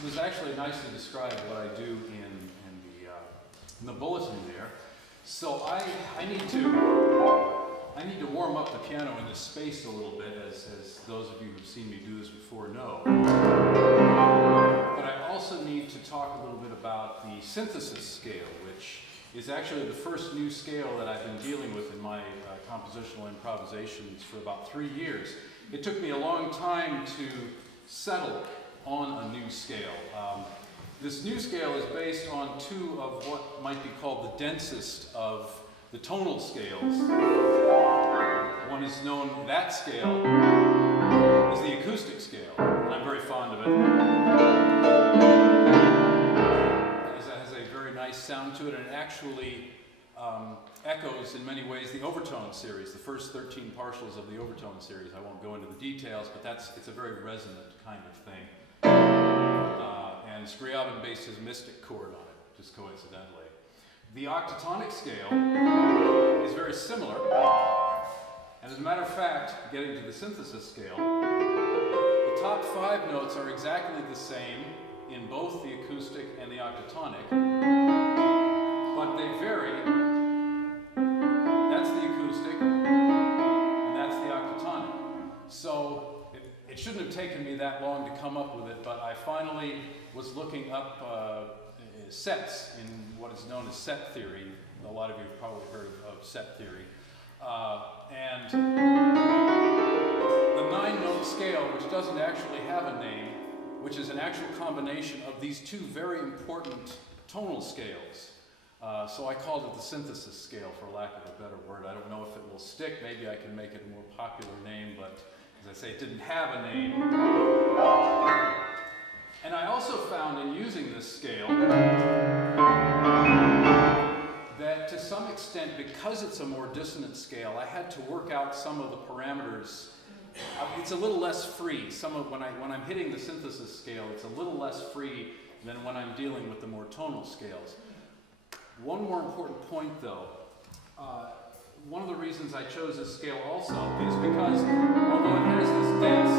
it was actually nicely described what I do in the bulletin there. So I need to warm up the piano in this space a little bit, as those of you who've seen me do this before know. But I also need to talk a little bit about the synthesis scale, which is actually the first new scale that I've been dealing with in my compositional improvisations for about 3 years. It took me a long time to settle on a new scale. This new scale is based on two of what might be called the densest of the tonal scales. One is known, that scale is the acoustic scale, and I'm very fond of it. It has a very nice sound to it, and it actually echoes in many ways the overtone series, the first 13 partials of the overtone series. I won't go into the details, but it's a very resonant kind of thing. And Scriabin based his mystic chord on it, just coincidentally. The octatonic scale is very similar, and as a matter of fact, getting to the synthesis scale, the top 5 notes are exactly the same in both the acoustic and the octatonic, but they vary. That's the acoustic, and that's the octatonic. So it shouldn't have taken me that long to come up with it, but I finally was looking up sets in what is known as set theory. A lot of you have probably heard of set theory. And the 9-note scale, which doesn't actually have a name, which is an actual combination of these two very important tonal scales. So I called it the synthesis scale, for lack of a better word. I don't know if it will stick. Maybe I can make it a more popular name, but as I say, it didn't have a name. And I also found in using this scale that to some extent, because it's a more dissonant scale, I had to work out some of the parameters. It's a little less free. When I'm hitting the synthesis scale, it's a little less free than when I'm dealing with the more tonal scales. One more important point though, one of the reasons I chose this scale also is because although it has this dense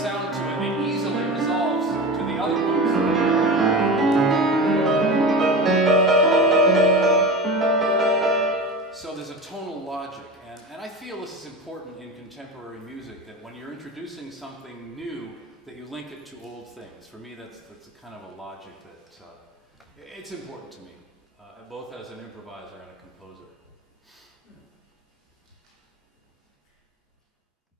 sound to it, it easily resolves to the other ones. So there's a tonal logic, and I feel this is important in contemporary music, that when you're introducing something new, that you link it to old things. For me, that's a kind of a logic that it's important to me, both as an improviser and a composer.